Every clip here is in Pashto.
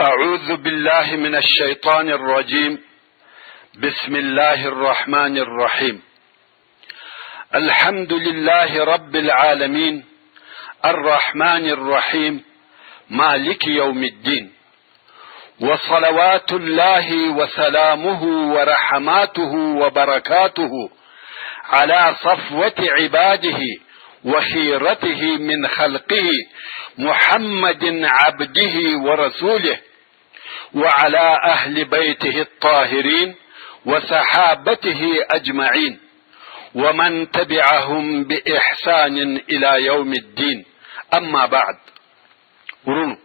أعوذ بالله من الشيطان الرجيم. بسم الله الرحمن الرحيم. الحمد لله رب العالمين الرحمن الرحيم مالك يوم الدين، وصلوات الله وسلامه ورحماته وبركاته على صفوة عباده وخيرته من خلقه محمد عبده ورسوله، وعلى أهل بيته الطاهرين وصحابته أجمعين، ومن تبعهم بإحسان إلى يوم الدين. أما بعد، ورونو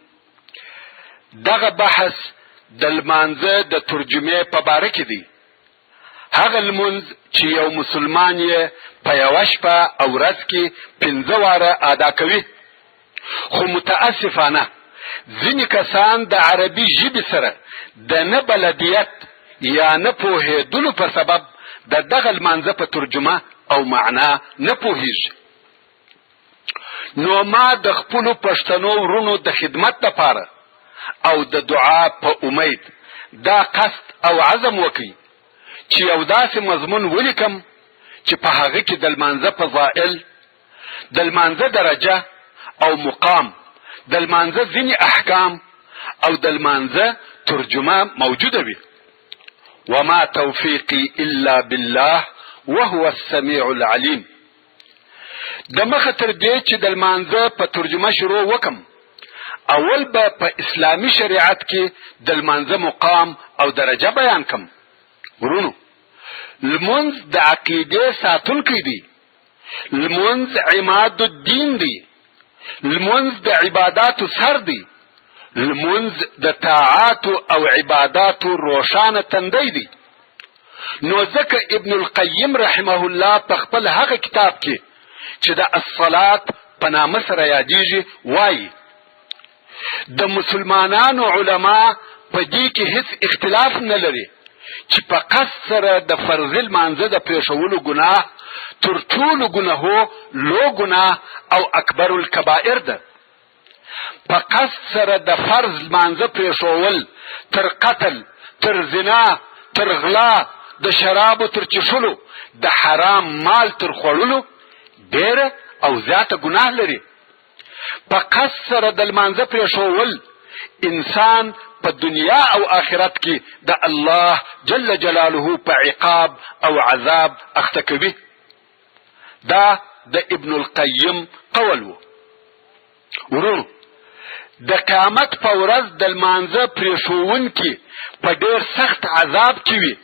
دغه بحث د لمانځه د ترجمې په باره کې دی. هغه لمونځ چې یو مسلمان یې په یوه شپه او ورځ کې 5 واره ادا کوي، خو متاسفانه ځینې کسان د عربي ژبې سره د نه بلدیت یا نه پوهېدلو په سبب د دغه لمانځه په ترجمه او معنا نه پوهېږي. نو ما د خپلو پښتنو ورونو د خدمت لپاره او د دعا په امید دا قصد او عزم وکړي چې یو داسې مضمون ولیکم چې په هغه کې د لمانځه فضائل، د لمانځه درجه او مقام، د لمانځه ځینې احکام او د لمانځه ترجمه موجوده وي. وما توفیقی الا بالله وهو السمیع العلیم. د مخه تر دې چې د لمانځه په ترجمه شروع وکم، اول به په اسلامي شریعت کې د لمانځه مقام او درجه بیان کم. ورونو، لمونځ د عقیدې ساتونکی دی، لمونځ عماد الدین دی، لمونځ د عباداتو سر دی، لمونځ د طاعاتو او عباداتو روښانه تندی دی. نو ځکه ابن القیم رحمه الله په خپل هغه کتاب کې چې د الصلات په نامه سره یادیږي وایي د مسلمانانو علما په دې کې هیڅ اختلاف نه لري چې په قصد سره د فرض لمانځه د پرېښولو ګناه تر ټولو ګناهو لو ګناه او اکبر الکبائر ده. په قصد سره د فرض لمانځه پرېښول تر قتل، تر زنا، تر غلا، د شرابو تر چښلو، د حرام مال تر خوړلو ډېره او زیاته ګناه لري. په قصد سره د لمانځه پرېښول انسان په دنیا او آخرت کې د الله جل جلاله په عقاب او عذاب اخته کوي. دا د ابن القیم قول و. ورونو، د قیامت په ورځ د لمانځه پرېښوونکي په ډېر سخت عذاب کې وي.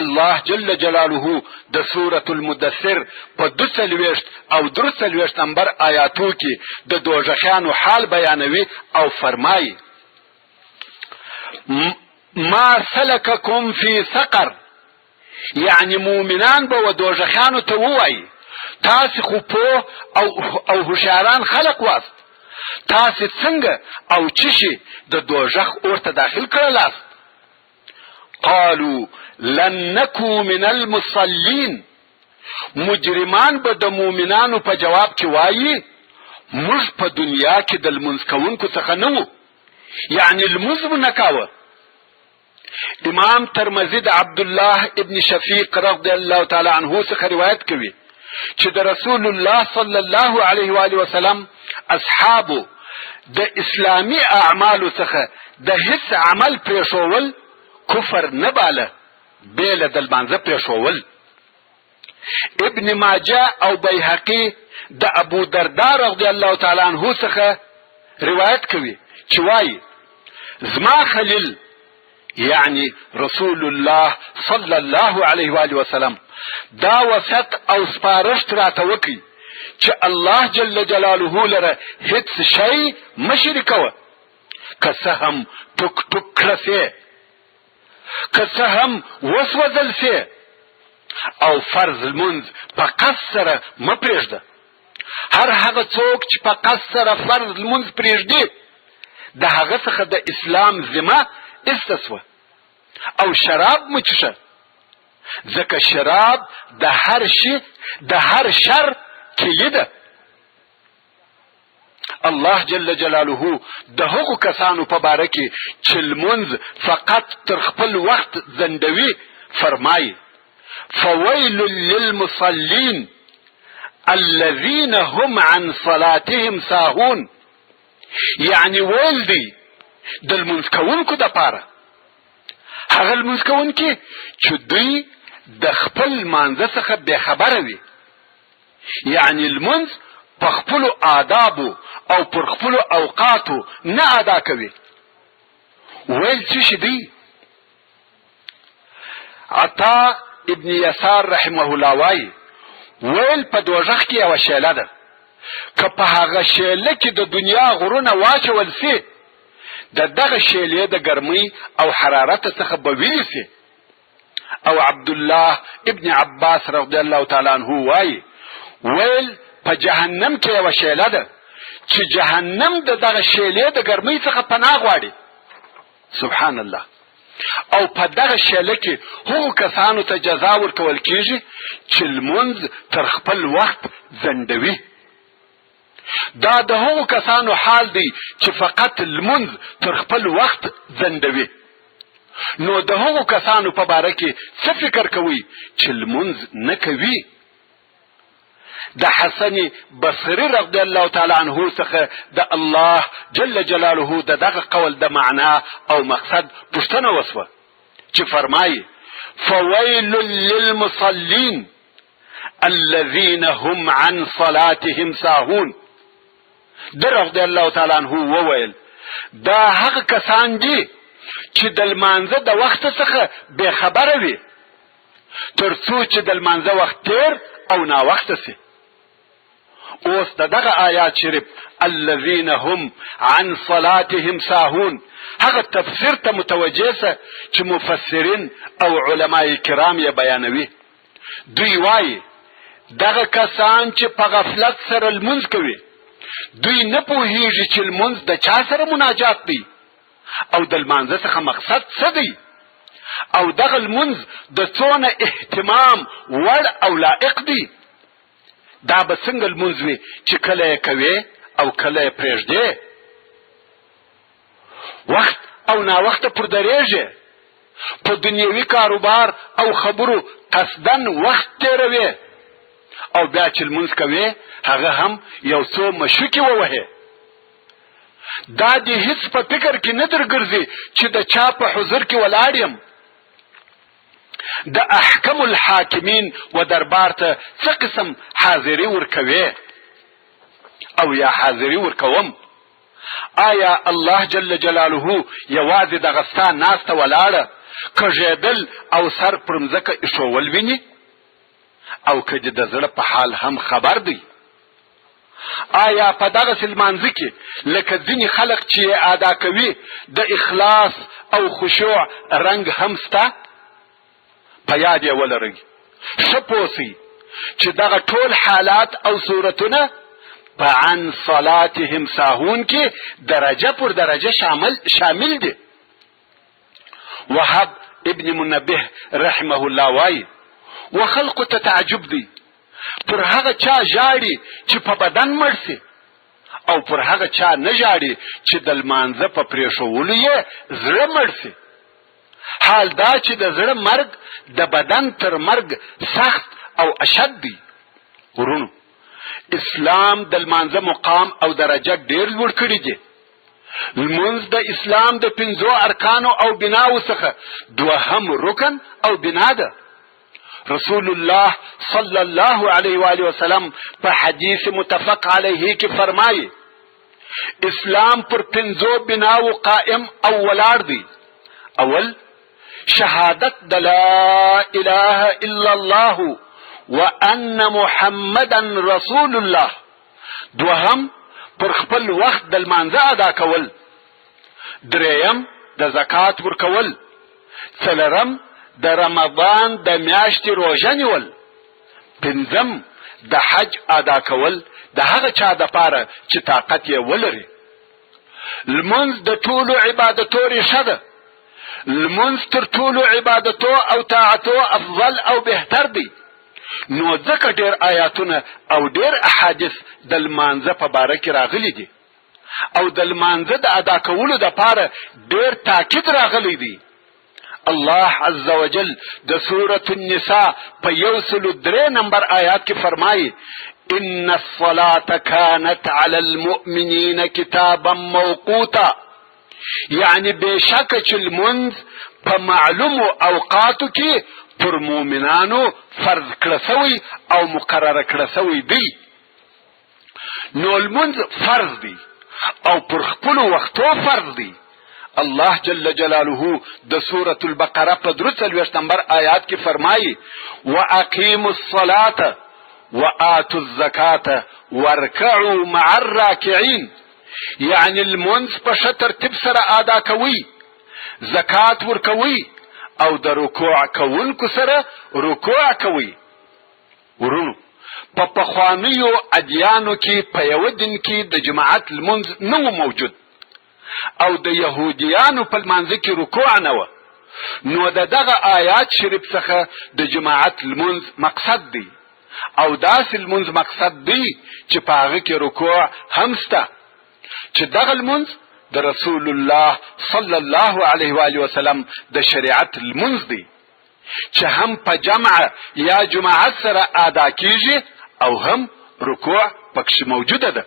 الله جل جلاله د سورة المدثر په 42 او 43 نمبر آیاتو کې د دوزخیانو حال بیانوي او فرمایي: ما سلککم فی سقر، یعنی مومنان به و دوزخیانو ته ووایي تاسې خو پوه او هوښیاران خلق واست، تاسې څنګه او چشي د دوزخ اور ته داخل کړلاست؟ قالوا لن نکو من المصلین. مجرمان به د مومنانو په جواب کې وایي موږ په دنیا کې د لمونځ کوونکو څخه نه وو، یعنی لمونځ مو نه کاوه. امام ترمذي د عبدالله ابن شفیق رضی الله تعالی عنه څخه روایت کوي چې د رسول الله صلی الله علیه و آله وسلم اصحابو د اسلامی اعمالو څخه د هیڅ عمل پرېښول کفر نه باله بیله د لمانځه پرېښول. ابن ماجه او بیهقي د ابو درداء رضی الله تعالی عنه څخه روایت کوي چې وایي زما خلیل یعنی رسول الله صلی الله علیه و آله وسلم دا وصیت او سپارښت راته وکړي چې الله جل جلاله لره هیڅ شی مه شریکوه، که څه هم ټوک ټوک کړه سې، که څه هم وسوځل سې، او فرض لمونځ په قصد سره مه پرېږده. هر هغه څوک چې په قصد سره فرض لمونځ پرېږدي د هغه څخه د اسلام ذمه ایسته سوه. او شراب مه څښه، ځکه شراب د هر شي د هر شر کیلي ده. الله جل جلاله د هغو کسانو په باره کې چې لمونځ فقط تر خپل وخت ځنډوي فرمایي فویل للمصلین الذين هم عن صلاتهم ساهون، یعنی ویل دی د لمونځ کوونکو دپاره، هغه لمونځ کوونکي چې دوی د خپل لمانځه څخه بېخبره وي، یعنی لمونځ په خپلو آدابو او پر خپلو اوقاتو نه ادا کوي. ویل څه شي دی؟ عطا ابن یسار رحمه الله وایي ویل په دوزخ کې یوه شیله ده، که په هغه شیله کې د دنیا غرونه واچول سي، د دغه شیلې د ګرمۍ او حرارت څخه به ویلې سي. او عبدالله ابن عباس رضی الله تعالی عنه وایي ویل په جهنم کې یوه شیله ده چې جهنم د دغه شیلې د ګرمۍ څخه پناه غواړي. سبحان الله. او په دغه شیله کې هغو کسانو ته جزا ورکول کیږي چې لمونځ تر خپل وخت ځنډوي. دا د هغو کسانو حال دی چې فقط لمونځ تر خپل وخت ځنډوي. نو د هغو کسانو په باره کې څه فکر کوي چې لمونځ نه کوي؟ د حسن بصری رضی الله تعالی عنه څخه د الله جل جلاله د دغه قول د معنا او مقصد پوښتنه وسوه چې فرمایي فویل للمصلین الذين هم عن صلاتهم ساهون. د رضی الله تعالی عنه وویل دا هغه کسان دي چې د لمانځه د وخت څخه بېخبره وي تر څو چې د لمانځه وخت تیر او ناوخته سي. اوس دغه آیات شریف الذين هم عن صلاتهم ساهون هغه تفسیر ته متوجه سه چې مفسرین او علماء کرام یې بیانوي. دوی وایي دغه کسان چې په غفلت سره لمونځ کوي دوی نه پوهیږي چې لمونځ د چا سره مناجات دی او د لمانځه څخه مقصد څه دی او دغه لمونځ د څونه اهتمام وړ او لائق دی. دا به څنګه لمونځ وي چې کله یې کوې او کله یې پرېږدې، وخت او ناوخته پر درېږې، په دنیوي کاروبار او خبرو قصدن وخت تېروې او بیا چې لمونځ کوې هغه هم یو څو مشوکې ووهې. دا دې هیڅ په فکر کې نه درګرځي چې د چا په حضور کې ولاړ یم، د احکم الحاکمین و دربار ته څه قسم حاضري ورکوي او یا حاضري ورکوم؟ آیا الله جل جلاله یوازې دغه ستا ناسته ولاړه کږېدل او سر پر مځکه ایښول ویني او که دې د زړه په حال هم خبر دی؟ آیا په دغسې لمانځه کې لکه ځینې خلق چې یې ادا کوي د اخلاص او خشوع رنګ هم سته؟ په یاد یې ولرئ، ښه پوه سئ چې دغه ټول حالات او صورتونه په عن صلاتهم ساهون کې درجه پر درجه شامل دي. وهب ابن منبه رحمه الله وایي وخلقو ته تعجب دی پر هغه چا ژاړي چې په بدن مړ سي او پر هغه چا نه ژاړي چې د لمانځه په پرېښولو یې زړه مړ سي. حال دا چې د زړه مرګ د بدن تر مرګ سخت او اشد دی. ورونو اسلام د لمانځه مقام او درجه ډیر لوړ کړی دی. لمونځ د اسلام د 5 ارکانو او بناو څخه دوهم رکن او بنا ده. رسول الله صلی الله علیه و آله وسلم په حدیث متفق علیه کې فرمایي اسلام پر 5 بناو قائم او ولاړ دی. اول شهادت د لا اله الا الله وان محمدا رسول الله. دوهم پر خپل وخت د لمانځه ادا کول. دریم د زکات ورکول. څلورم د رمضان د میاشتې روژه نیول. پنځم د حج ادا کول د هغه چا دپاره چې طاقت یې ولري. لمونځ د ټولو عبادتو ریښه ده. لمونځ تر ټولو عبادتو او طاعتو افضل او بهتر دی. نو ځکه ډیر آیاتونه او ډیر احادیث د لمانځه په باره کې راغلي دي. او د لمانځه د ادا کولو دپاره ډېر تاکید راغلی دی. الله عز وجل د سورة النساء په 103 نمبر آیات کې فرمایي ان الصلاة كانت على المؤمنين كتابا موقوتا، یعنی بشک چې لمونځ په معلومو اوقاتو کې پر مؤمنانو فرض کړه سوی او مقرره کړه سوی دی. نو لمونځ فرض دی او پر خپلو وختو فرض دی. الله جل جلاله د سورة البقره په 43 نمبر آیات کې فرمایي واقیموا الصلاة وآتوا الزکاة وارکعوا مع الراکعین، یعنی لمونځ په ښه ترتیب سره ادا کوي، زکات ورکوي او د رکوع کوونکو سره رکوع کوي. ورونو په پخوانیو ادیانو کې په یو دین کې د جماعت لمونځ نه و موجود او د یهودیانو په لمانځه کې رکوع نه و. نو د دغه آیات شریف څخه د جماعت لمونځ مقصد دی او داسې لمونځ مقصد دی چې په هغه کې رکوع هم شته، چې دغه لمونځ د رسول الله صلی الله علیه و آله وسلم د شریعت لمونځ دی چې هم په جمع یا جماعت سره ادا کیږي او هم رکوع پکې موجوده ده.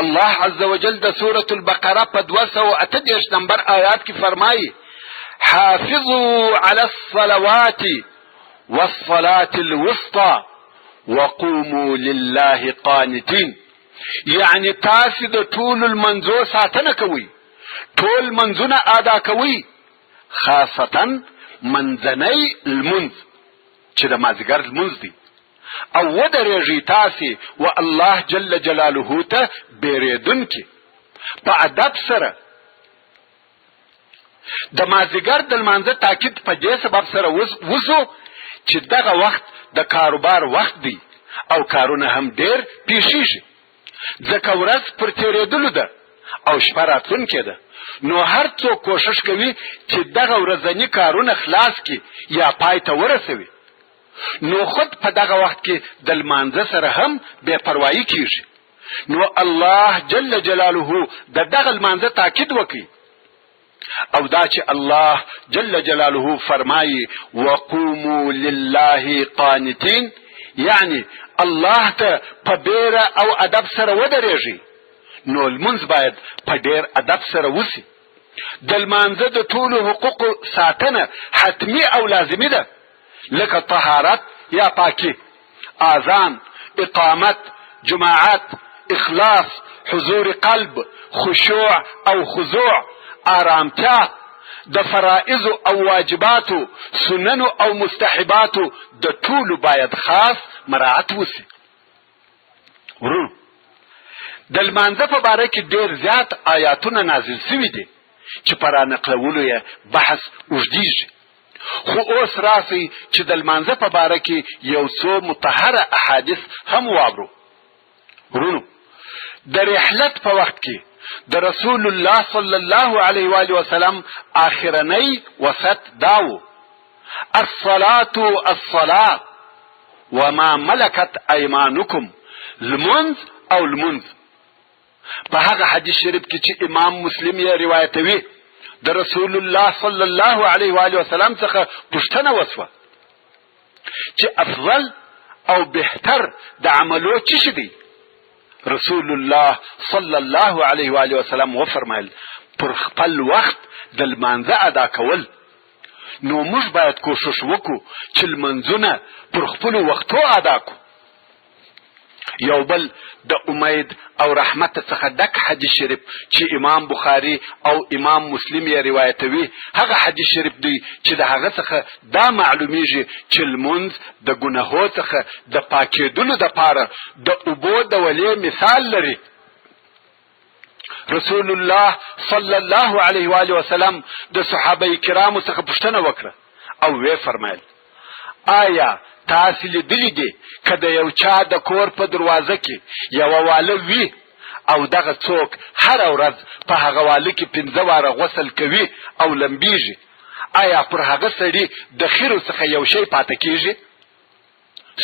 الله عز وجل د سورة البقره په 238 نمبر آیات کې فرمایي حافظوا على الصلوات والصلاة الوسطى وقوموا لله قانتين، یعنی تاسو د ټول المنځو ساتنه کوي، ټول منځونه ادا کوي، خاصتا منځنی لمونځ چې د مازدیګر لمونځ دی، او ودرېږئ تاسې و الله جل جلاله ته بیریدونکي په ادب سره. د مازدیګر د لمانځه تاکید په دې سبب سره وسو چې دغه وخت د کاروبار وخت دی او کارونه هم ډېر پیښیږي، ځکه ورځ پر تېرېدلو ده او شپه راتلونکې ده. نو هر څوک کوشش کوي چې دغه ورځني کارونه خلاص کړي یا پای ته ورسوي. نو خود په دغه وخت کې د لمانځه سره هم بې پروایي کیږي. نو الله جل جلاله د دغه لمانځه تاکید وکړي او دا چې الله جل جلاله فرمایي وقوموا لله قانتين، یعنی الله ته په بیره او ادب سره ودرېږي. نو لمونځ باید په ډېر ادب سره وسي. د لمانځه د ټولو حقوقو ساتنه حتمي او لازمي ده، لکه طهارت یا پاکی، اذان، اقامت، جماعت، اخلاص، حضور قلب، خشوع او خضوع، آرامتیا، د فرائض او واجباتو، سنن او مستحباتو د ټولو باید خاص مراعات وسي. ورونو د لمانځه په باره کې ډېر زیات آیاتونه نازل سوي دي چې په رانقلولو یې بحث اوږدیږي، خو اوس راسئ چې د لمانځه په باره کې یو څو مطهره احادیث هم واورو. ورونو د رحلت په وخت کې د رسول الله صلی الله علیه و آله وسلم آخرنی وصیت داو الصلاة وما ملکت ایمانکم، لمونځ او لمونځ. په هغه حدیث شریف کې چې امام مسلم یې روایتوي د رسول الله صلی الله علیه و آله وسلم څخه پوښتنه وسوه چې افضل او بهتر د عملو څه شي دی؟ رسول الله صلی الله علیه و آله وسلم وفرمایل پر خپل وخت د لمانځه ادا کول. نو موږ باید کوشش وکړو چې لمنځونه پر خپلو وختو ادا کړو. یو بل د امید او رحمت څخه ډک حدیث شریف چې امام بخاری او امام مسلم یې روایتوي، هغه حدیث شریف دی چې د هغه څخه دا معلومیږي چې لمونځ د ګناهو څخه د پاکېدلو دپاره د اوبو د ولې مثال لري. رسول الله صلی الله علیه و آله وسلم د صحابه کرامو څخه پوښتنه وکړه او وی فرمایل آیا تاسو لیدلی دي که د یو چا د کور په دروازه کې یوه واله وي او دغه څوک هره ورځ په هغه واله کې 5 واره غسل کوي او لمبیږي، آیا پر هغه سړي د خیرو څخه یو شی پاته کیږي؟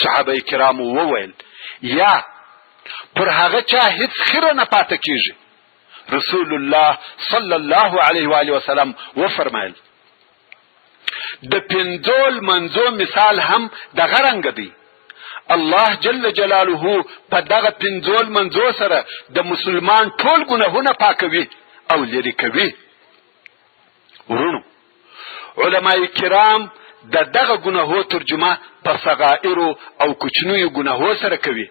صحابه کرامو وویل یا پر هغه چا هیڅ خیره نه پاتې کیږي. رسول الله صلی الله علیه و آله وسلم و فرمایل د پنځول منځو مثال هم دغه رنګ دی. الله جل جلاله په دغه پنځول منځو سره د مسلمان ټول ګناهونه پاکوي او لري کوي. ورونو، علماء کرام دغه ګناهو ترجمه په صغائر او کوچنیو ګناهو سره کوي،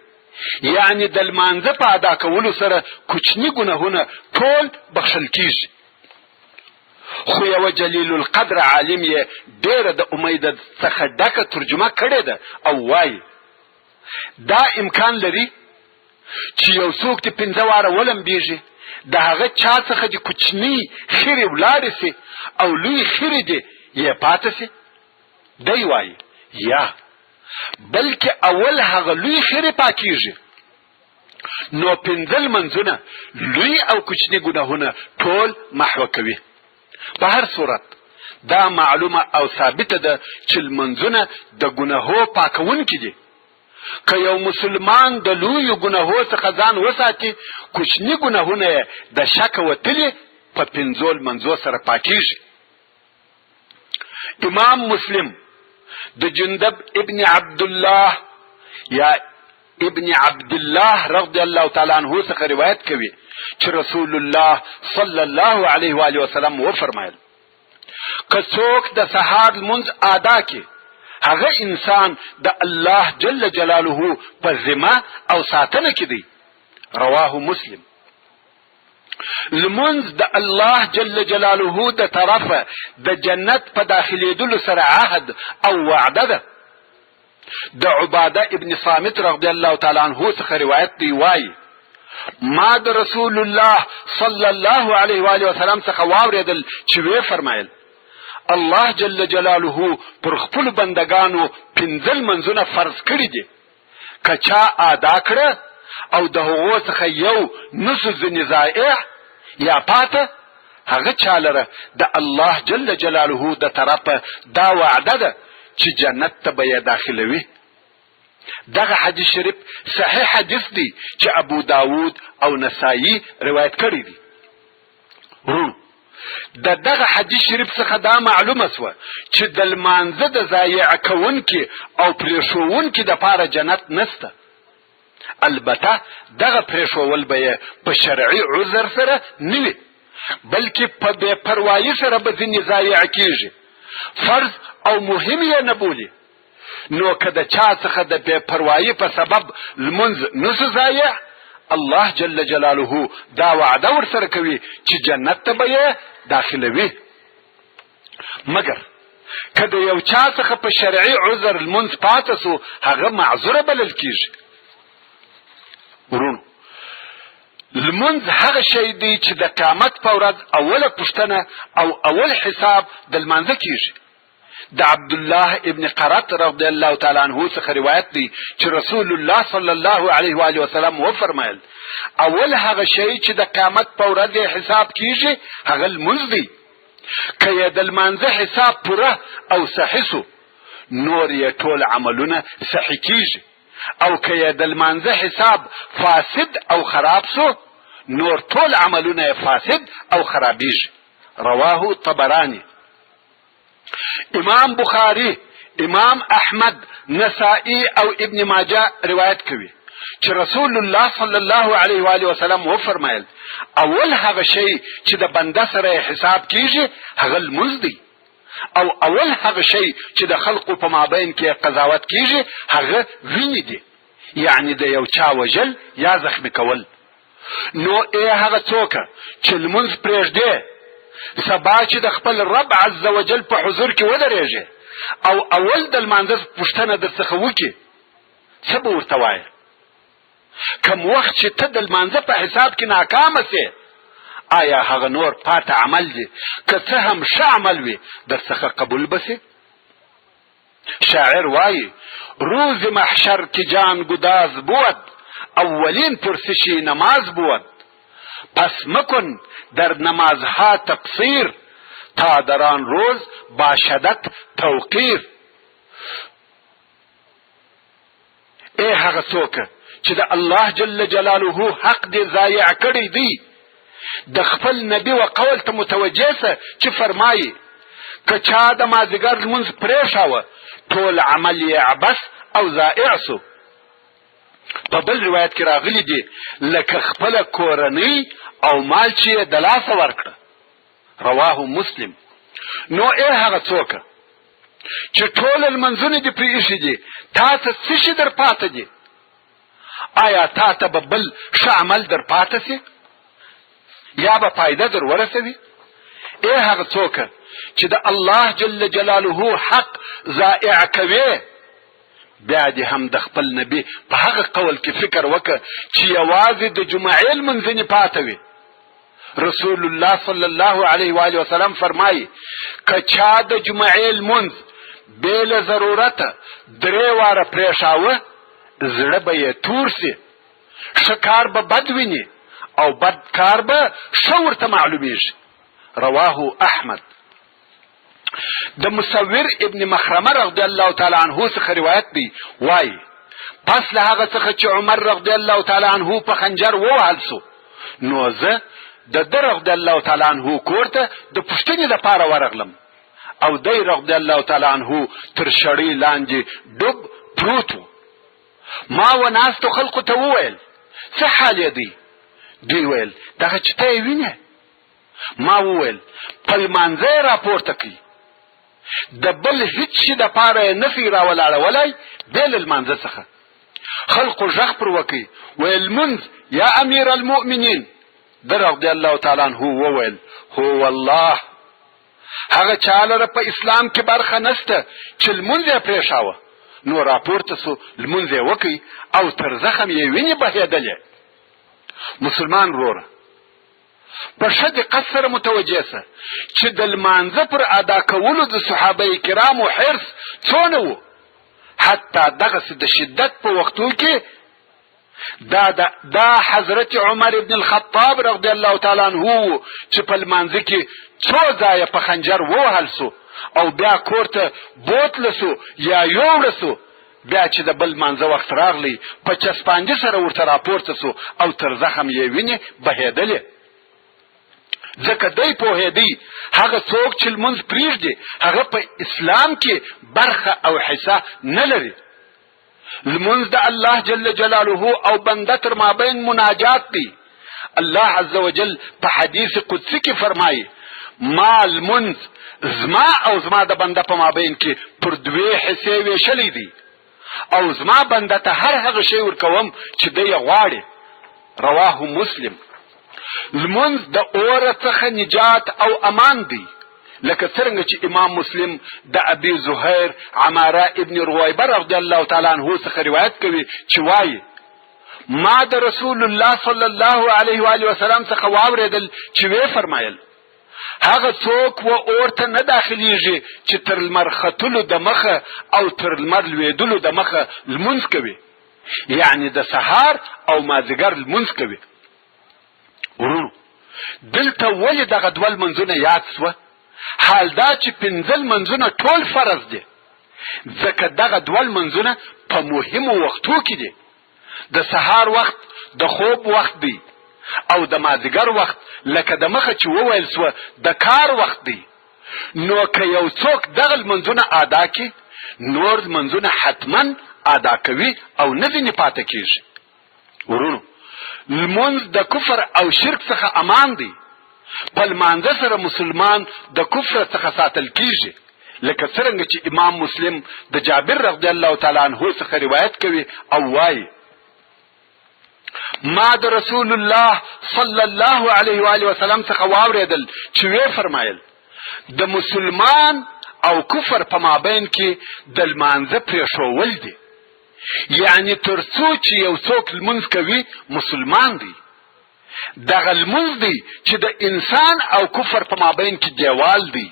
یعنی د لمانځه په ادا کولو سره کوچنی ګناهونه ټول بخښل کیږي. خو یو جلیل القدر عالم یې ډیره د امید څخه ډکه ترجمه کړې ده او وایي دا امکان لري چې یو څوک د 5 واره ولمبیږي، د هغه چا څخه د کوچنی خیرې ولاړې سي او لوی خیرې دې یې پاتې سي. دی وایي یا بلکې اول هغه لوی خیرې پاکیږي، نو 5 منځونه لوی او کوچنی ګناهونه ټول محو کوي. په هر صورت دا معلومه او ثابته ده چې المنځونه د ګناهو پاکونکي دي. که یو مسلمان د لوی ګناهو څخه ځان وساتي، کوچنی ګناهونه د شک وتلي په 5 منځو سره پاکیږي. امام مسلم د جندب ابن عبد الله یا ابن عبد الله رضی الله تعالی عنہ څخه روایت کوي چې رسول الله صلی الله علیه و آله وسلم و فرمایل که څوک د سحر لمونځ ادا کړي، هغه انسان د الله جل جلاله په ذمه او ساتنه کې دی. رواه مسلم. لمونځ د الله جل جلاله د طرفه د جنت په داخليدلو سره عهد او وعده ده. د عباده ابن صامت رضی الله تعالی عنہ څخه روایت دی، وایي ما د رسول الله صلی الله علیه و آله وسلم څخه واوریدل چې وی فرمایل الله جل جلاله پر خپل بندگانو 5 منځونه فرض کړي دي. که چا ادا کړه او د هغو څخه یو نصف ځنې یا پاته، هغه چالره د الله جل جلاله د طرفه دا وعده ده چې جنت ته به یې داخلوي. دغه حدیث شریف صحیح حدیث دی چې ابو داود او نسائی روایت کړی دی. دغه حدیث شریف څخه دا معلومه سوه چې د لمانځه د ضایع کوونکي او پرېښوونکي دپاره جنت نسته. البته دغه پرېښول به یې په شرعي عذر سره نه وي، بلکې په بې پروایي سره به ځینې ضایع کیږي، فرض او مهم یې نه بولي. نو که د چا څخه د بې پروایي په سبب لمونځ نسو ضایع، الله جل جلاله دا وعده ورسره کوي چې جنت ته به یې داخلوي. مګر که د یو چا څخه په شرعي عذر لمونځ پاته سو، هغه معذوره بلل کیږي. ورونو، لمونځ هغه شی دی چې د قیامت په ورځ اوله پوښتنه او اول حساب د لمانځه کیږي. د عبد الله ابن قرط رضی الله تعالی عنہ څخه روایت دی چې رسول الله صلی الله علیه و آله وسلم و فرمایل اول هغه شی چې د قیامت په ورځ حساب کیږي هغه لمونځ دی. که یې د لمانځه حساب پوره او صحیح سو، نور یې ټول عملونه صحیح کیږي، او که یې د لمانځه حساب فاسد او خراب سو، نور ټول عملونه فاسد او خرابیږي. رواه طبرانی. امام بخاری، امام احمد، نسائی او ابن ماجه روایت کوي چې رسول الله صلی الله علیه و آله وسلم و فرمایل اول هغه شی چې د بنده سره حساب کیږي هغه لمونځ دی، او اول هغه شی چې د خلقو په مابین کې قضاوت کیږي هغه وینې دي، یعنی د یو چا وجل یا زخمی کول. نو هغه څوک چې لمونځ پرېږدي، سبا چې د خپل رب عز وجل په حضور کې ودرېږي او اول د لمانځه پوښتنه درڅخه وکړي، څه به ورته وایې؟ کم وخت چې ته د لمانځه په حساب کې ناکامه سې، آیا هغه نور پاته عمل دی که څه هم ښه عمل وي درڅخه قبول به سي؟ شاعر وایي روز محشر که جان گداز بود، اولین پرسشی نماز بود. پس مکن در نمازها تقصیر، تا در آن روز باشدت توقیر. ای هغه څوک چې د الله جل جلاله حق دې ضایع کړی دی. د خپل نبی و قول ته متوجه سه چې فرمایي که چا د مازدیګر لمونځ پرېښاوه ټول عمل یې عبث او ضایع سو. په بل روایت کې راغلی دی لکه خپله کورنۍ او مال چې یې د لاسه ورکړه. رواه مسلم. نو ای هغه څوکه چې ټول لمنځونه دې پرې ایښي دي، تا ته څه شي در پاته دي؟ آیا تا ته به بل ښه عمل در پاته سي یا به فایده در ورسوي؟ ای هغه څوکه چې د الله جل جلاله حق ضایع کوي، بیا دې هم د خپل نبی په هغه قول کې فکر وکړه چې یوازې د جمعې لمنځنې پاته وي. رسول الله صلی الله علیه و آله وسلم فرمایي که چا د جمعې لمونځ بې له ضرورته 3 واره پرېښاوه زړه به یې تور سي، ښه کار به بد ویني او بد کار به ښه ورته معلومیږي. رواه احمد. د مصور ابن مخرمه رضی الله تعالی عنه څخه روایت دی، وایي پس له هغه څخه چې عمر رضی الله تعالی عنه په خنجر ووهل سو، نو زه د ده رضی الله تعالی عنه کور ته د پوښتنې لپاره ورغلم او دی رضی الله تعالی عنه تر شړۍ لاندې ډوب پروت و. ما و ناستو خلقو ته وویل څه حال یې دی؟ دوی ویل دغه چې ته یې وینې؟ ما وویل په لمانځه یې راپورته کړي، د بل هیڅ شي دپاره یې نسي راولاړولی بې له لمانځه څخه. خلقو غږ پر وکړي ویل لمونځ یا امیر المؤمنین. ده رضی الله تعالی عنه وویل هو والله هغه چا لره په اسلام کې برخه نسته چې لمونځ یې پرېښاوه. نو راپورته سو، لمونځ یې وکړي او تر زخم یې وینې بهېدلې. مسلمان وروره په ښه دقت سره متوجه سه چې د لمانځه پر ادا کولو د صحابه کرامو حرص څونه و. حتی دغسې د شدت په وختو کې دا حضرت عمر ابن الخطاب رضی الله تعالی عنه چې په لمانځه کې 2 ځایه په خنجر ووهل سو او بیا کور ته بوتله سو یا یوړه سو، بیا چې د بل لمانځه وخت راغلی په چسپانجي سره ورته راپورته سو او تر زخم یې وینې بهېدلې. ځکه دی پوهېدی هغه څوک چې لمونځ پرېږدي هغه په اسلام کې برخه او حصه نه لري. لمونځ د الله جل جلاله او بنده تر مابین مناجات دی. الله عز وجل په حدیث قدسی کې فرمایي ما لمونځ زما او زما د بنده په مابین کې پر 2 حصې ویشلی دی او زما بنده ته هر هغه شی ورکوم چې دی یې غواړي. رواه مسلم. لمونځ د اوره څخه نجات او امان دی، لکه څرنګه چې امام مسلم د ابي زهير عماره ابن رويبه رضی الله تعالی عنه څخه روایت کوي چې وایي ما د رسول الله صلی الله علیه و آله وسلم څخه واورېدل چې وی فرمایل هغه څوک و اورته نه داخليږي چې تر لمر ختلو د مخه او تر لمر لوېدلو د مخه لمونځ کوي، یعنی د سهار او مازدیګر لمونځ کوي. ورونو دلته ولې دغه 2 لمونځونه یاد سوه؟ حال دا چې 5 لمونځونه ټول فرض دي، ځکه دغه 2 لمونځونه په مهمو وختو کې دي. د سهار وخت د خوب وخت دی او د مازدیګر وخت لکه د مخه چې وویل سوه د کار وخت دی. نو که یو څوک دغه لمونځونه ادا کړي نور لمونځونه حتما ادا کوي او نه ځینې پاته کېږي. ورونو لمونځ د کفر او شرک څخه امان دی. په لمانځه سره مسلمان د کفر څخه ساتل کیږي، لکه څرنګه چې امام مسلم د جابر رضی الله تعالی عنه څخه روایت کوي او وایي ما د رسول الله صلی الله علیه و آله وسلم څخه واورېدل چې وی فرمایل د مسلمان او کفر په مابین کې د لمانځه پرېښول دي، یعنی تر څو چې یو څوک لمونځ کوي مسلمان دی. دغه لمونځ دی چې د انسان او کفر په مابین کې دیوال دی.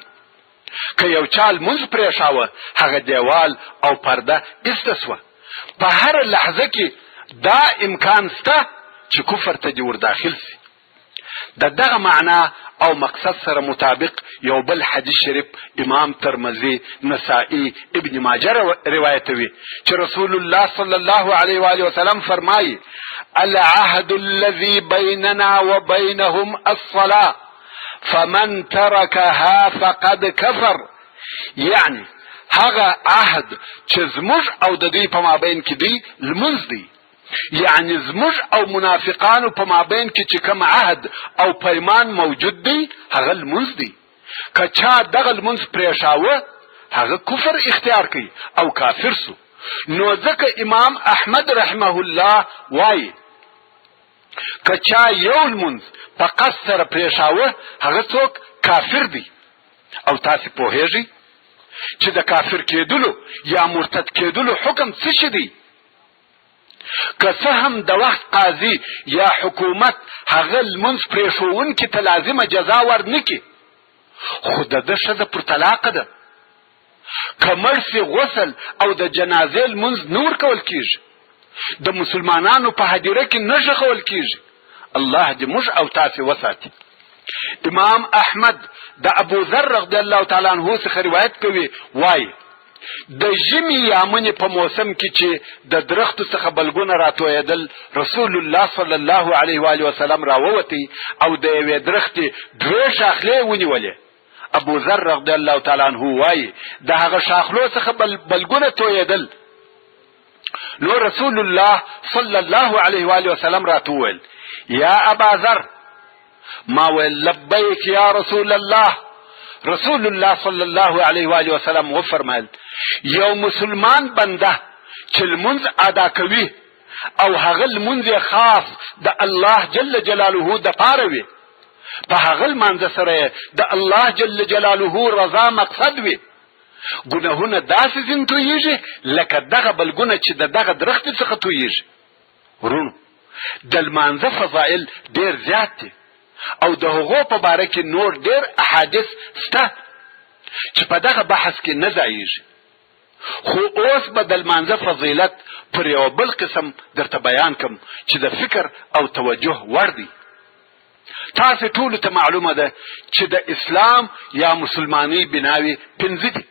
که یو چا لمونځ پرېښاوه هغه دیوال او پرده ایسته سوه. په هر لحظه کې دا امکان سته چې کفر ته دې ور داخل سي. د دغه معنا او مقصد سره مطابق یو بل حدیث شریف امام ترمذی، نسائی، ابن ماجه روایتوي چې رسول الله صلی الله علیه و آله وسلم فرمایي: العهد الذي بيننا وبينهم الصلاة فمن تركها فقد كفر. یعنی هغه عهد چې زموږ او د دوی په مابین کې دی لمونځ دی. یعنی زموږ او منافقانو په مابین کې چې کوم عهد او پیمان موجود دی هغه لمونځ دی. که چا دغه لمونځ پرېښاوه هغه کفر اختیار کوي او کافر سو. نو ځکه امام احمد رحمه الله وایي که چا یو لمونځ په قصد سره پرېښاوه هغه څوک کافر دی. او تاسې پوهېږئ چې د کافر کېدلو یا مرتد کېدلو حکم څه شي دی؟ که څه هم د وخت قاضي یا حکومت هغه لمونځ پرېښوونکي ته لازمه جزا ورنکړي، خو د ده ښځه پر طلاقه ده. که مړ سي غسل او د جنازې لمونځ نه ورکول کېږي، د مسلمانانو په هدیره کې نه ږغول کېږي. الله دې موږ او تاسې وساتي. امام احمد د ابو ذر رضی الله تعالی عنه څخه روایت کوي، وایي د ژمي یا مني په موسم کې چې د درختو څخه بلګونه راتویدل، رسول الله صلی الله علیه و آله وسلم راووتی او د یوې درختې دوې شاخلې ونیولې. ابو ذر رضی الله تعالی عنه وایي د هغه شاخلو څخه بلګونه تویدل. نو رسول الله صلی الله علیه و آله وسلم راته وویل: یا ابا ذر. ما ویل: لبیک یا رسول الله. رسول الله صلی الله علیه و آله وسلم وفرمایل: یو مسلمان بنده چې لمونځ ادا کوي او هغه لمونځ یې خاص د الله جل جلاله د پاره وي، په هغه لمانځه سره د الله جل جلاله رضا مقصد وي، ګناهونه داسې ځین تویېږي لکه دغه بلګونه چې د دغه درختې څخه تویېږي. ورونو، د لمانځه فضائل ډېر زیات دي او د هغو په باره کې نور ډېر احادیث شته چې په دغه بحث کې نه ځایېږي. خو اوس به د لمانځه فضیلت پر یو بل قسم درته بیان کم چې د فکر او توجه وړ دی. تاسې ټولو ته معلومه ده چې د اسلام یا مسلمانۍ بناوې پنځه دي.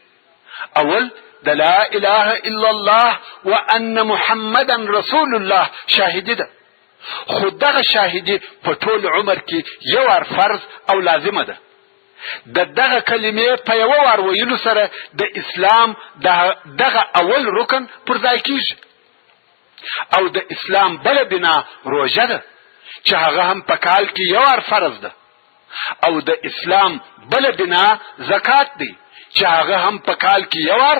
اول د لا اله الا الله وان محمدا رسول الله شاهدي ده، خو دغه شاهدي په ټول عمر کې یو وار فرض او لازمه ده. د دغه کلمې په یو وار ویلو سره د اسلام دغه اول رکن پر ځای کیږي. او د اسلام بله بنا روژه ده چې هغه هم په کال کې یو وار فرض ده. او د اسلام بله بنا زکات دی چې هغه هم په کال کې یو وار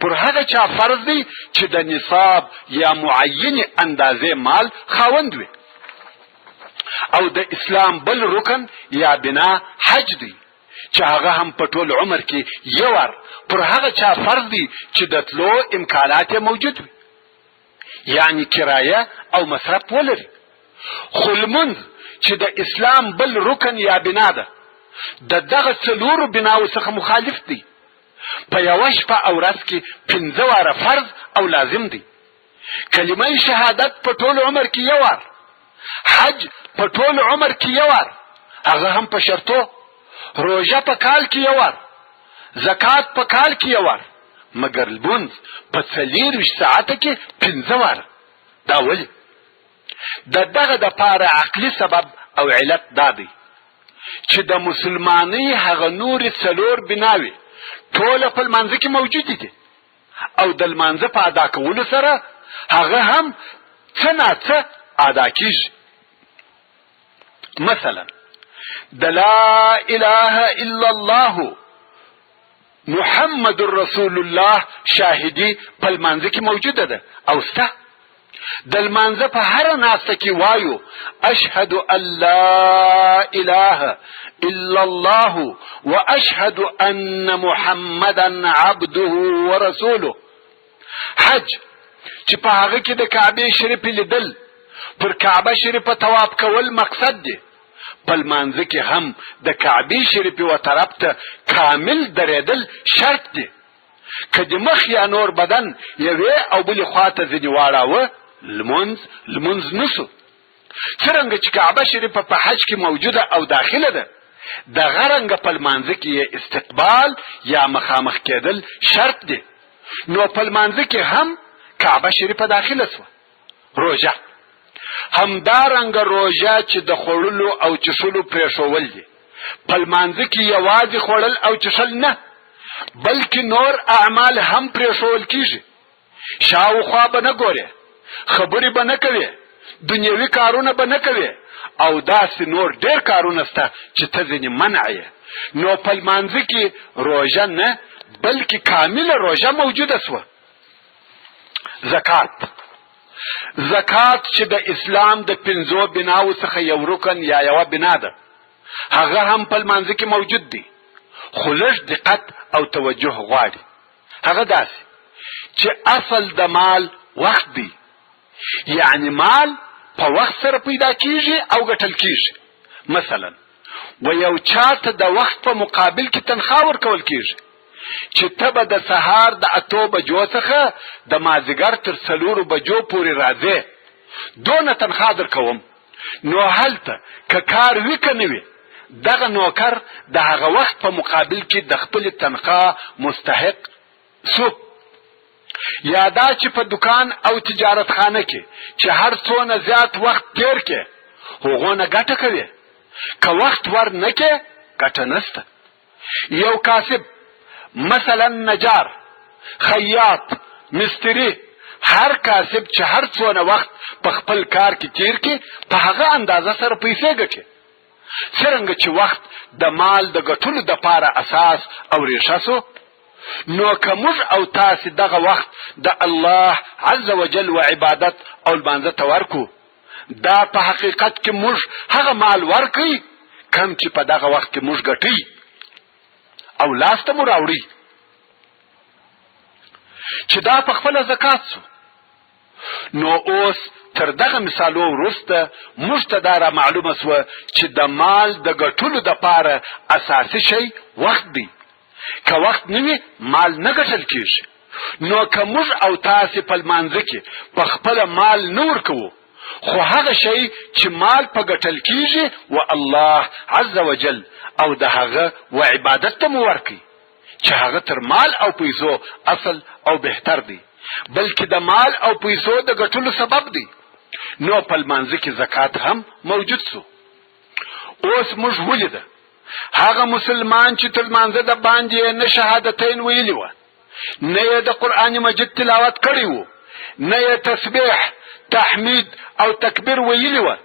پر هغه چا فرض دی چې د نصاب یا معین اندازې مال خاوند وي. او د اسلام بل رکن یا بنا حج دی چې هغه هم په ټول عمر کې یو وار پر هغه چا فرض دی چې د تلو امکانات موجود وي، یعنی کرایه او مصرف ولري. خو لمونځ چې د اسلام بل رکن یا بنا ده د دغه څلورو بناو څخه مخالف دی. په یوه شپه او ورځ کې 5 واره فرض او لازم دی. کلمه شهادت په ټول عمر کې یو وار، حج په ټول عمر کې یو وار، هغه هم په شرطو، روژه په کال کې یو وار، زکات په کال کې یو وار، مګر لمونځ په 24 ساعته کې 5 واره. دا ولې؟ د دغه دپاره عقلي سبب او علت دا دی چې د مسلمانۍ هغه نورې 4 بناوې ټوله په لمانځه کې موجودې دي او د لمانځه په ادا کولو سره هغه هم څه ناڅه ادا کیږي. مثلا د لا اله الا الله محمد رسول الله شاهدي په لمانځه کې موجوده ده او سته. د لمانځه په هره ناسته کې وایو: اشهد ان لا اله الا الله واشهد ان محمدا عبده ورسوله. حج چې په هغه کې د کعبه شریف لیدل، پر کعبه شریف طواف کول مقصد دی. په لمانځه کې هم د کعبه شریف و طرف ته کامل درېدل شرط دی. که د مخ یا نور بدن یوې او بلې خواته ځینې واړاوه لمونځ نسو. څرنګه چې کعبه شریفه په حج کې موجوده او داخله ده، دغه رنګه په لمانځه کې استقبال یا مخامخ کېدل شرط دی. نو په لمانځه کې هم کعبه شریفه داخله سوه. روژه همدارنګه روژه چې د خوړلو او چښلو پرېښول دي، په لمانځه کې یوازې خوړل او چښل نه، بلکې نور اعمال هم پرېښول کیږي. شاوخوا به نه ګورې، خبرې به نه کوې، دنیوي کارونه به نه کوې، او داسې نور ډېر کارونه سته چې ته ځینې منع یې. نو په لمانځه کې روژه نه بلکې کامله روژه موجوده سوه. زکات چې د اسلام د 5 بناو څخه یو رکن یا یوه بنا ده، هغه هم په لمانځه کې موجود دی، خو لږ دقت او توجه غواړي. هغه داسې چې اصل د مال وخت دی، یعنی مال په وخت سره پیدا کیږي او ګټل کیږي. مثلا و یو چاته د وخت په مقابل کې تنخواه ورکول کیږي چې ته به د سهار د 8 بجو څخه د مازدیګر تر 4 بجو پورې راځې، دونه تنخواه درکوم. نو هلته که کار وي که نه وي، دغه نوکر د هغه وخت په مقابل کې د خپل تنخواه مستحق سو. یا دا چې په دکان او تجارت خانه کې چې هر څونه زیات وخت تیر کې هغونه ګټه کوي، که وخت ور نه کې ګټه نسته. یو کاسب مثلا نجار، خیاط، مستری، هر کاسب چې هر څونه وخت په خپل کار کې تیر کې په هغه اندازه سره پیسې ګټي. څرنګه چې وخت د مال د ګټلو دپاره اساس او ریښه سو، نو که موږ او تاسې دغه وخت د الله عز وجل و عبادت او لمانځه ته ورکو، دا په حقیقت کې موږ هغه مال ورکوي کم چې په دغه وخت کې موږ ګټي او لاس ته مو راوړي. چې دا په خپله زکات سو. نو اوس تر دغه مثالو وروسته موږ ته دا را معلومه سوه چې د مال د ګټلو دپاره اساسي شی وخت دی. که وخت نه وي مال نه ګټل کیږي. نو که موږ او تاسې په لمانځه کې په خپله مال نه ورکوو، خو هغه شی چې مال په ګټل کیږي و الله عز وجل او د هغه و عبادت ته مو ورکوي، چې هغه تر مال او پیسو اصل او بهتر دی، بلکې د مال او پیسو د ګټلو سبب دی. نو په لمانځه کې زکات هم موجود سو. اوس موږ ولیده هغه مسلمان چې تر لمانځه د باندې نه شهادتین ویلي وه، نه یې د قرآن مجید تلاوت کړی و، نه یې تسبیح، تحمید او تکبیر ویلي وه،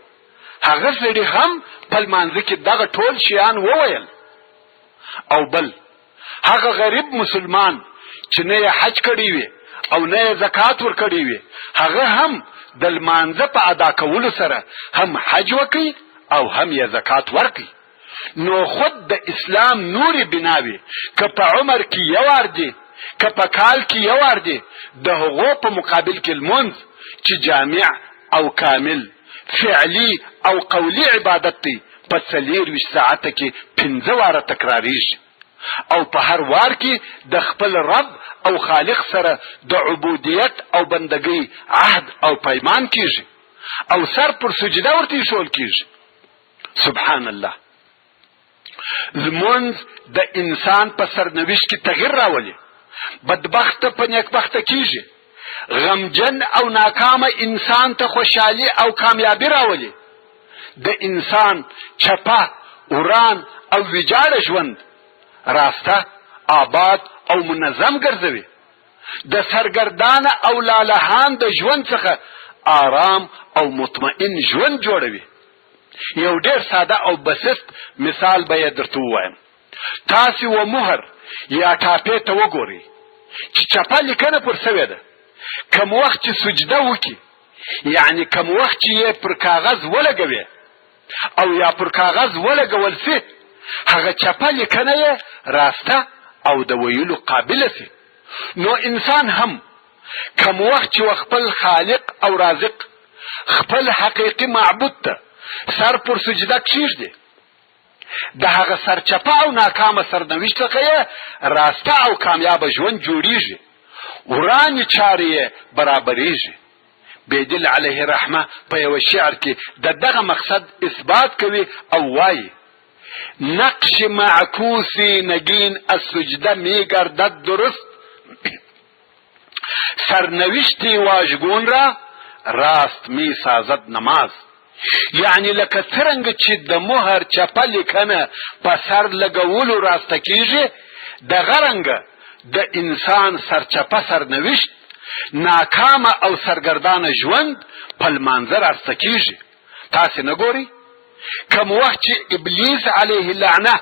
هغه سړي هم په لمانځه کې دغه ټول شیان وویل. او بل هغه غریب مسلمان چې نه یې حج کړی وي او نه یې زکات ورکړی وي، هغه هم د لمانځه په ادا کولو سره هم حج وکړي او هم یې زکات ورکړي. نو خود د اسلام نوري بناوي که په عمر کې یو وار دی، که په کال کې یو وار دی، د هغو په مقابل کې لمونځ چې جامع او کامل فعلی او قولی عبادت دی، په 24 ساعته کې 15 واره تکراریږي، او په هر وار کې د خپل رب او خالق سره د عبودیت او بندګۍ عهد او پیمان کیږي، او سر پر سجده ورته ایښول کیږي. سبحان الله. لمونځ د انسان په سرنوشت کې تغییر راولي، بدبخته په نیکبخته کیږي، غمجن او ناکامه انسان ته خوشحالي او کامیابی راولي، د انسان چپه، وران او ویجاړه ژوند راسته، آباد او منظم ګرځوي، د سرګردانه او لالهان د ژوند څخه آرام او مطمئن ژوند جوړوي. یو ډیر ساده او بسیط مثال به یې درته ووایم. تاسې و مهر یا ټاپې ته وګورئ چې چپه لیکنه پر سوې ده، کم وخت چې سجده وکړي، یعنی کم وخت چې یې پر کاغذ ولګوي او یا پر کاغذ ولګول سي، هغه چپه لیکنه یې راسته او د ویلو قابله سي. نو انسان هم کم وخت چې خپل خالق او رازق، خپل حقیقي معبود ته سر پر سجده کښیږدي، د هغه سرچپه او ناکامه سرنوشت څخه یې راسته او کامیابه ژوند جوړیږي، ورانې چارې یې برابریږي. بیدل علیه رحمه په یو شعر کې د دغه مقصد اثبات کوي او وایي نقش معکوسی نگین از سجده می گردد درست. سرنوشتی واژگون را راست می سازد نماز. یعنی لکه څرنګه چې د مهر چپه لیکنه په سر لګولو راسته کیږي، دغه رنګه د انسان سرچپه سرنوشت، ناکامه او سرګردانه ژوند په لمانځه راسته کیږي. تاسې نه ګورئ کوم وخت چې ابلیس علیه اللعنه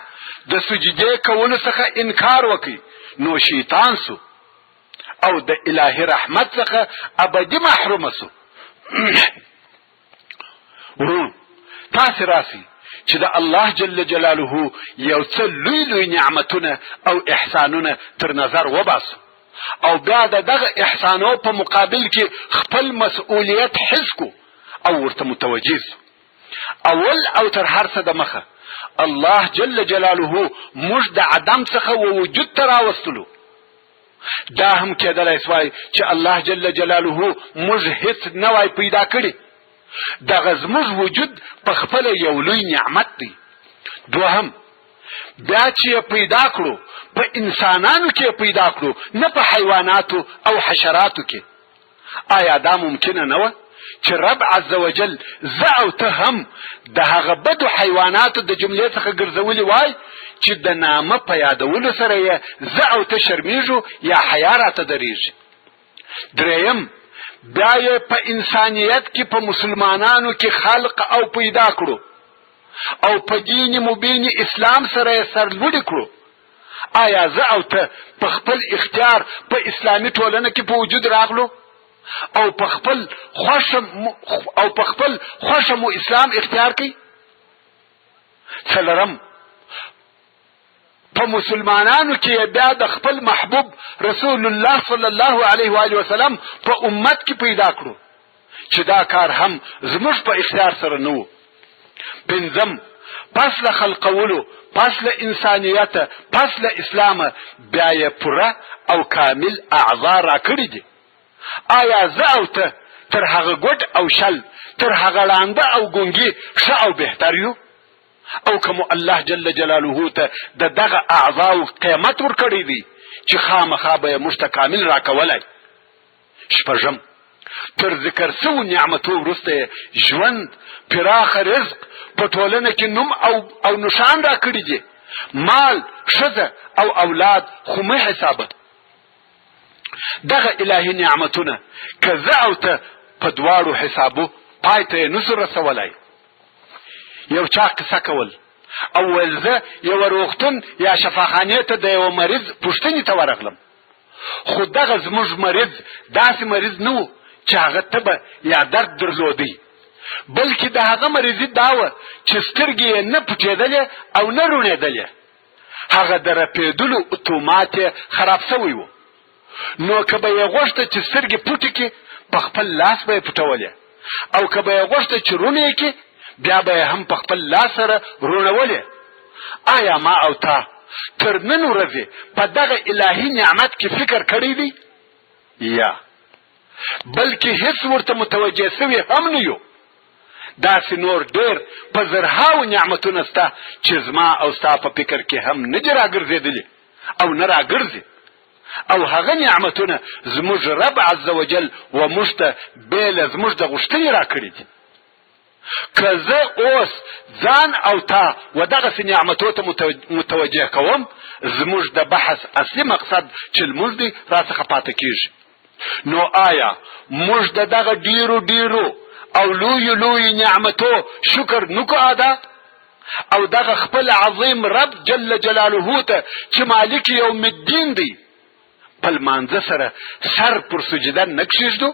د سجدې کولو څخه انکار وکړي نو شیطان سو او د الهي رحمت څخه ابدي محرومه سو. ورونو تاسې راسئ چې د الله جل جلاله یو څه لوی لوی نعمتونه او احسانونه تر نظر وباسو او بیا د دغه احسانو په مقابل کې خپل مسؤلیت حس کو او ورته متوجه سو. اول او تر هر څه د مخه الله جل جلاله موږ د عدم څخه وجود ته راوستلو. دا هم کېدلی سوای چې الله جل جلاله موږ هیڅ نه وای پیدا کړي. دغه زموږ وجود په خپله یو لوی نعمت دی. دوهم بیا چې یې پیدا کړو په انسانانو کې پیدا کړو، نه په حیواناتو او حشراتو کې. آیا دا ممکنه نه وه چې رب عز وجل زه او ته هم د هغه بدو حیواناتو د جملې څخه ګرځولي وای چې د نامه په یادولو سره یې زه او ته شرمیږو یا حیا راته درېږي؟ درېیم بیا یې په انسانیت کې په مسلمانانو کې خلق او پیدا کړو او په دین مبین اسلام سره یې سرلوړي کړو. آیا زه او ته په خپل اختیار په اسلامي ټولنه کې په وجود راغلو او په خپل خوښه مو اسلام اختیار کړي؟ څلورم په مسلمانانو کې بیا د خپل محبوب رسول الله صلی الله علیه و آله وسلم په امت کې پیدا کړو چې دا کار هم زموږ په اختیار سره نه و. پنځم پس له خلقولو، پس له انسانیت، پس له اسلامه بیا یې پوره او کامل اعضا را کړي دي. آیا زه او ته تر هغه ګوډ او شل، تر هغه ړانده او ګونګي ښه او بهتر یو؟ او کوم الله جل جلاله ته د دغه اعضاو قیمت ورکړی دی چې خامخا به یې موږ ته کامل راکولی. شپږم تر ذکر سوو نعمتو وروسته ژوند، پراخه رزق، په ټولنه کې نوم او نشان را کړي دي، مال، ښځه او اولاد خو مه حسابه. دغه الهي نعمتونه که زه او ته په دواړو حسابو پای ته یې نسو رسولی. یو چا قصه کول او ویل زه یوه روغتون یا شفاخانې ته د یوه مریض پوښتنې ته ورغلم، خو دغه زموږ مریض داسې مریض نه و چې هغه تبه یا درد درلودی، بلکې د هغه مریضي دا وه چې سترګې یې نه پټېدلې او نه روڼېدلې. هغه د رپېدلو اتومات یې خراب سوی و، نو که به یې غوښته چې سترګې پټې کړي په خپل لاس به یې پټولې، او که به یې غوښته چې روڼې کړي بیا به یې هم په خپل لاس سره روڼولې. آیا ما او تا تر نن ورځې په دغه الهي نعمت کې فکر کړی دی؟ یا بلکې هیڅ ورته متوجه سوي هم نه یو. داسې نور ډېر په زرهاو نعمتونه سته چې زما او ستا په فکر کې هم نه دي راګرځېدلي او نه راګرځي، او هغه نعمتونه زموږ رب عز وجل و موږ ته بې له زموږ د غوښتنې راکړي دي. که زه اوس ځان او تا و دغسې نعمتو ته متوجه کوم، زموږ د بحث اصلي مقصد چې لمونځ دی راڅخه پاته کېږي. نو آیا موږ د دغه ډیرو او لویو نعمتو شکر نکو ادا او دغه خپل عظیم رب جل جلاله ته چې مالک یوم الدین دی په لمانځه سره سر پر سجده نه کښېږدو؟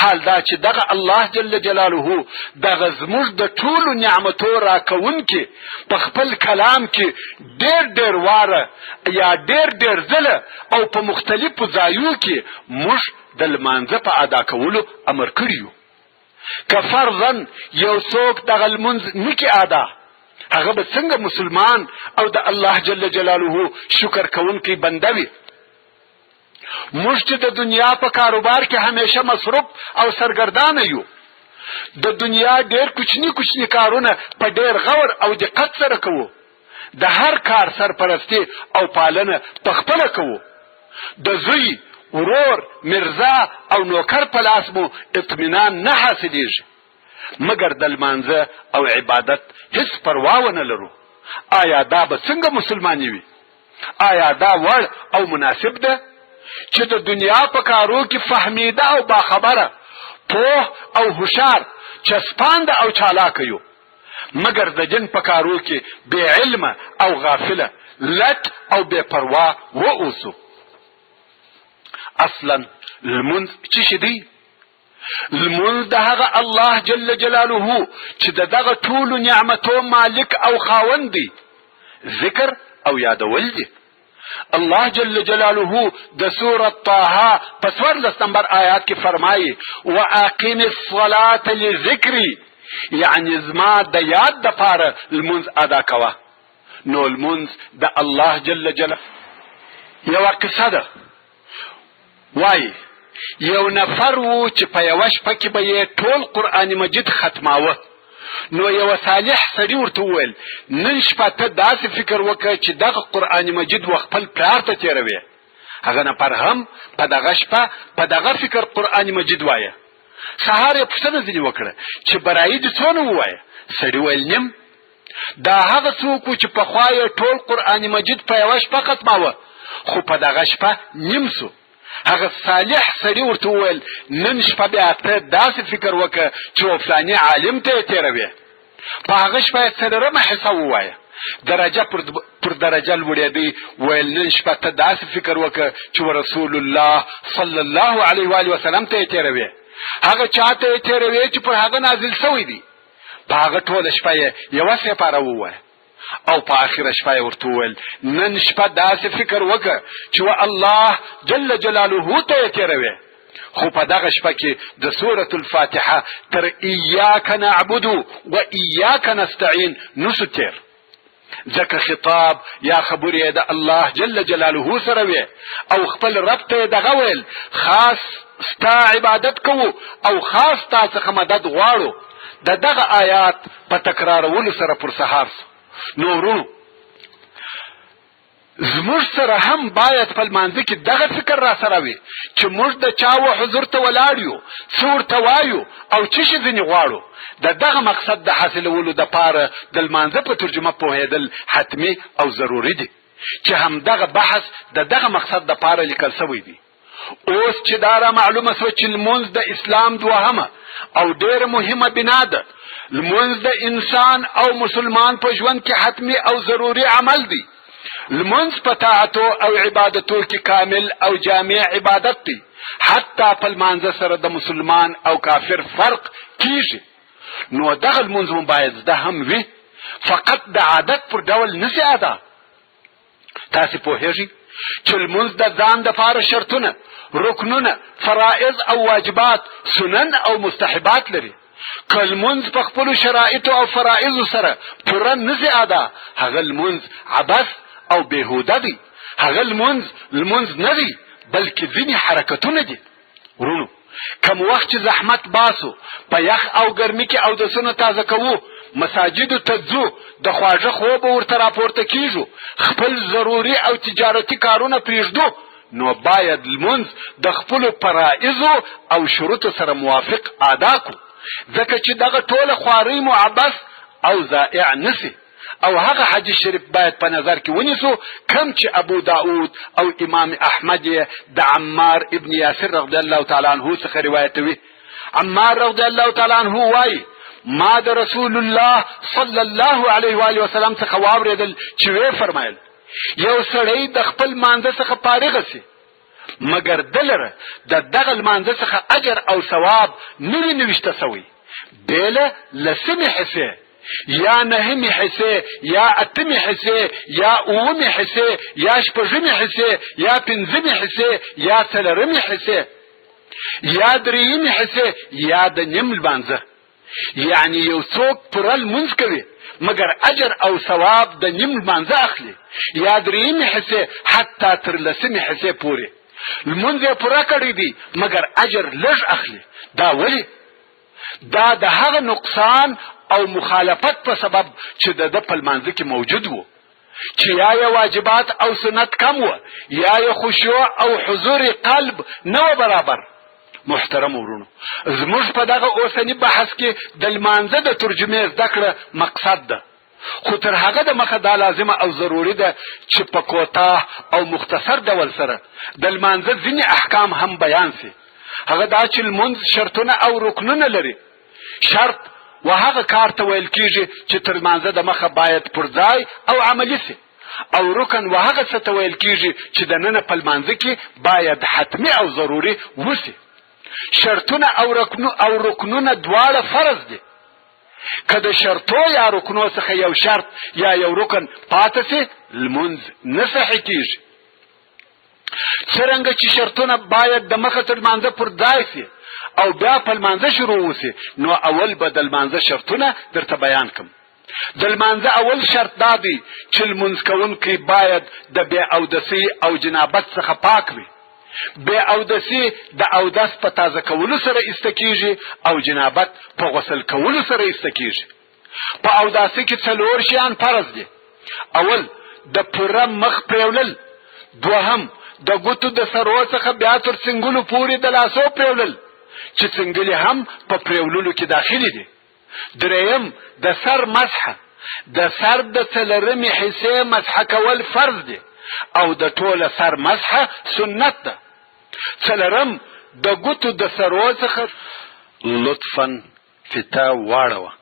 حال دا چې دغه الله جل جلاله دغه زموږ د ټولو نعمتو راکوونکي په خپل کلام کې ډېر واره یا ډېر ځله او په مختلفو ځایو کې موږ د لمانځه په ادا کولو امر کړي یو. که فرضاً یو څوک دغه لمونځ نکي ادا، هغه به څنګه مسلمان او د الله جل جلاله شکر کوونکی بنده وي؟ موږ چې د دنیا په کاروبار کې همیشه مصروف او سرګردانه یو، د دنیا ډېر کوچني کوچني کارونه په ډېر غور او دقت سره کوو. د هر کار سرپرستی او پالنه په خپله کوو. د زوی، ورور، مرزا او نوکر په لاس مو اطمینان نه حاصلیږي، مګر د لمانځه او عبادت هیڅ پروا ونه لرو. آیا دا به څنګه مسلماني وي؟ آیا دا وړ او مناسب ده چې د دنیا په کارو کې فهمیده او باخبره، پوه او هوښیار، چسپانده او چالاکه یو، مګر د جن په کارو کې بې علمه او غافله، لټ او بې پروا واوسو؟ اصلا لمونځ څه شی دی؟ لمونځ د هغه الله جل جلاله چې دغه ټولو نعمتو مالک او خاوند دی ذکر او یادول دی. الله جل جلاله د سورة طه په 14 نمبر آیات کې فرمایي واقم الصلاة لذکری، یعنی زما د یاد د پاره لمونځ ادا کوه. نو لمونځ د الله جل جلاله یوه قصه ده. وای یو نفر و چې په یوه شپه کې به یې ټول قرآن مجید ختماوه. نو یو صالح سړي ورته وویل نن شپه ته داسې فکر وکړه چې دغه قرآن مجید و خپل پلار ته تېروې. هغه نفر هم په دغه شپه په دغه فکر قرآن مجید وایه. سهار یې پوښتنه ځینې وکړه چې برایي دې څونه ووایه؟ سړي ویل نیم. دا هغه څوک و چې پخوا یې ټول قرآن مجید په یوه شپه ختماوه، خو په دغه شپه نیم سو. هغه صالح سړي ورته وویل نن شپه بیا ته داسې فکر وکړه چې فلاني عالم ته یې تېروې. په هغه شپه یې څلورمه حصه ووایه. درجه پر درجه لوړېدی. ویل نن شپه ته داسې فکر وکړه چې رسول الله صلی الله علیه و وسلم ته یې تېروې. هغه چاته یې تېروې چې پر هغه نازل شوی دی. په هغه ټوله شپه یې یوه سپاره ووایه. او په آخره شپه یې ورته وویل نن شپه داسې فکر وکړه چې الله جل جلاله ته یې تېروې. خو په دغه شپه کې د سورة الفاتحه تر ایاک نعبد و ایاک نستعین نسو تېر، ځکه خطاب یا خبرې د الله جل جلاله سره وې او خپل رب ته دغه ویل خاص ستا عبادت کوو او خاص تا څخه مدد غواړو. دغه آیات په تکرارولو سره پر سهار سو. نو ورونو زموږ سره هم باید په لمانځه کې دغه فکر را سره وي چې موږ د چا و حضور ته ولاړ یو، څه ورته وایو او څه شي ځینې غواړو. دغه مقصد د حاصلولو دپاره د لمانځه په ترجمه پوهېدل حتمي او ضروري دي چې همدغه بحث د دغه مقصد دپاره لیکل سوی دی. اوس چې دا را معلومه سوه چې لمونځ د اسلام دوهمه او ډېره مهمه بنا ده. لمونځ د انسان او مسلمان په ژوند کې حتمي او ضروري عمل دی. لمونځ په طاعتو او عبادتو کې کامل او جامع عبادت دی. حتی په لمانځه سره د مسلمان او کافر فرق کیږي. نو دغه لمونځ مو باید زده هم وي، فقط د عادت پر ډول نسي ادا. تاسې پوهېږئ چې لمونځ د ځان دپاره شرطونه، رکنونه، فرائض او واجبات، سنن او مستحبات لري. که لمونځ په خپلو شرایطو او فرائضو سره پوره نسي ادا، هغه لمونځ عبث او بېهوده دی. هغه لمونځ نه دی بلکې ځینې حرکتونه دي. ورونو کم وخت چې زحمت باسو، په یخ او ګرمي کې اودسونه تازه کوو، مساجدو ته ځو، د خواږه خوبه ورته راپورته کیږو، خپل ضروري او تجارتي کارونه پرېږدو، نو باید لمونځ د خپلو فرائضو او شروطو سره موافق ادا کو، ځکه چې دغه ټوله خوارۍ مو عبث او ضائع نسي. او هغه حدیث شریف باید په نظر کې ونیسو کم چې ابو داود او امام احمد د عمار ابن یاسر رضی الله تعالی عنه څخه روایتوي. عمار رضی الله تعالی عنه وایي ما د رسول الله صلی الله علیه و آله وسلم څخه واورېدل چې ویې فرمایل یو سړی د خپل مانځه څخه فارغ سي، مګر دلره د دغه لمانځه څخه اجر او ثواب نه وي نوشته سوی بېله له سمې حصې یا نهمې حصې یا اتمې حصې یا اومې حصې یا شپږمې حصې یا پنځمې حصې یا څلورمې حصې یا درېیمې حصې یا د نیم لمانځه. یعنی یو څوک پوره لمونځ کوي مګر اجر او ثواب د نیم لمانځه اخلي، یا درېیمې حصې حتی تر لسمې حصې پورې لمونځ یې پوره کړی دی مګر اجر لږ اخلي. دا ولې؟ دا د هغه نقصان او مخالفت په سبب چې د په لمانځه کې موجود وو، چې یا واجبات او سنت کم وو، یا خشوع او حضور قلب نه و برابر. محترم ورونو، زموږ په دغه اوسنی بحث کې د لمانځه د ترجمې زده کړه مقصد ده، خو تر هغه د مخه دا لازمه او ضروري ده چې په کوتاه او مختصر ډول سره د لمانځه ځینې احکام هم بیان سي. هغه دا چې لمونځ شرطونه او رکنونه لري. شرط و هغه کار ته ویل کیږي چې تر لمانځه د مخه باید پر ځای او عملي سي، او رکن و هغه څه ته ویل کیږي چې د نن په لمانځه کې باید حتمي او ضروري وسي. شرطونه او رکنونه دواړه فرض دي. که د شرطو یا رکنو څخه یو شرط یا یو رکن پاتې سي، لمونځ نه صحیح کیږي. څرنګه چې شرطونه باید د مخه تر لمانځه پر ځای سي او بیا په لمانځه شروع وسي، نو اول به د لمانځه شرطونه درته بیان کړم. د لمانځه اول شرط دا دی چې لمونځ کوونکی باید د بې اودسۍ او جنابت څخه پاک وي. بې اودسي د اودس په تازه کولو سره ایسته کیږي او جنابت په غسل کولو سره ایسته کیږي. په اوداسي کې 4 شیان فرض دي. اول د پوره مخ پریولل، دوهم د ګوتو د سرو څخه بیا تر څنګلو پورې د لاسو پریولل چې څنګلې هم په پریوللو کې داخلي دي. دریم د سر مسح، د سر د 4 حصې مسح کول فرض دي او د ټوله سر مسح سنت ده. 4 د ګوتو د سرو څخه لطفا فتا واړوه.